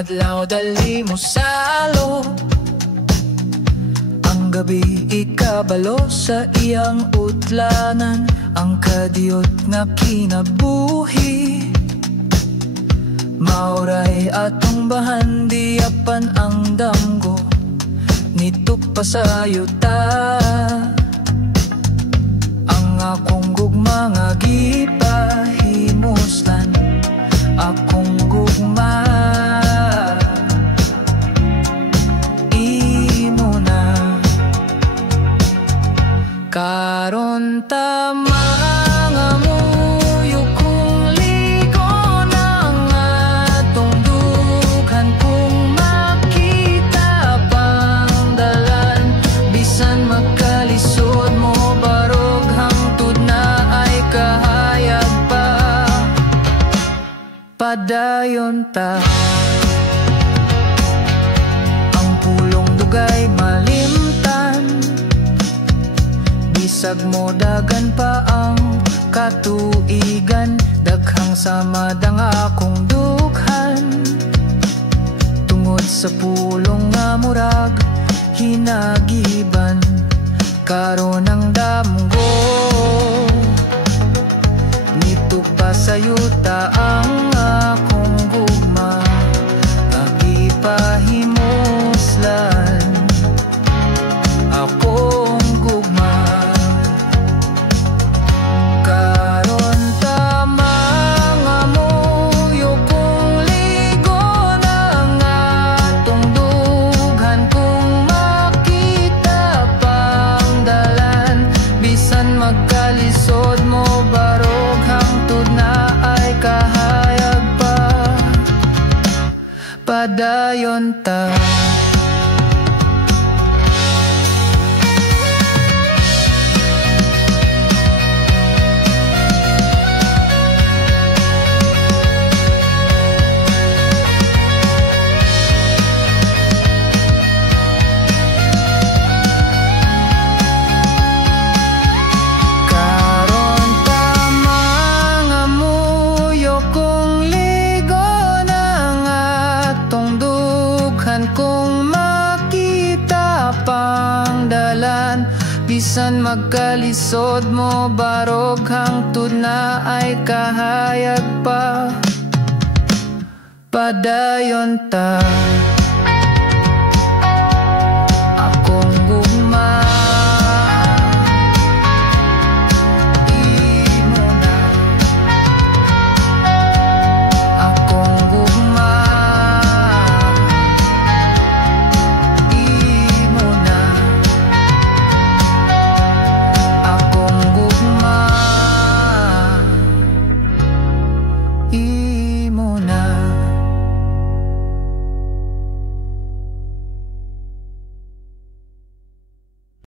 adlaw dali mo salo, ang gabi ikabalo sa iyang utlanan. Ang kadiyot nga kinabuhi, mauray atong bahandiyapan ang damgo, nito pasayo ta. Ang akong gugma nga gipahimuslan, akong gugma imo na. Karon ta mga muyo kung ligo ng atong dughan, kung makita pang dalan, bisan magkalisod mo barog hangtod na ay kahayag pa. Padayon ta, ang pulong dugay malimtan, bisag mo dagan pa ang katuigan. Daghang samad ang akong dughan, tungod sa pulong nga murag hinagiban. Karon ang damgo, nito pasayuta ang akong gugma, nagipahimuslan akong gugma. Karon ta mga muyo kung ligo ng atong dughan, kung makita pang dalan, bisan magkalisod mo barog hangtod na ay kahayag pa. Padayon ta. Kung makita pang dalan, bisan magkalisod mo barog hangtod na ay kahayag pa. Padayon ta.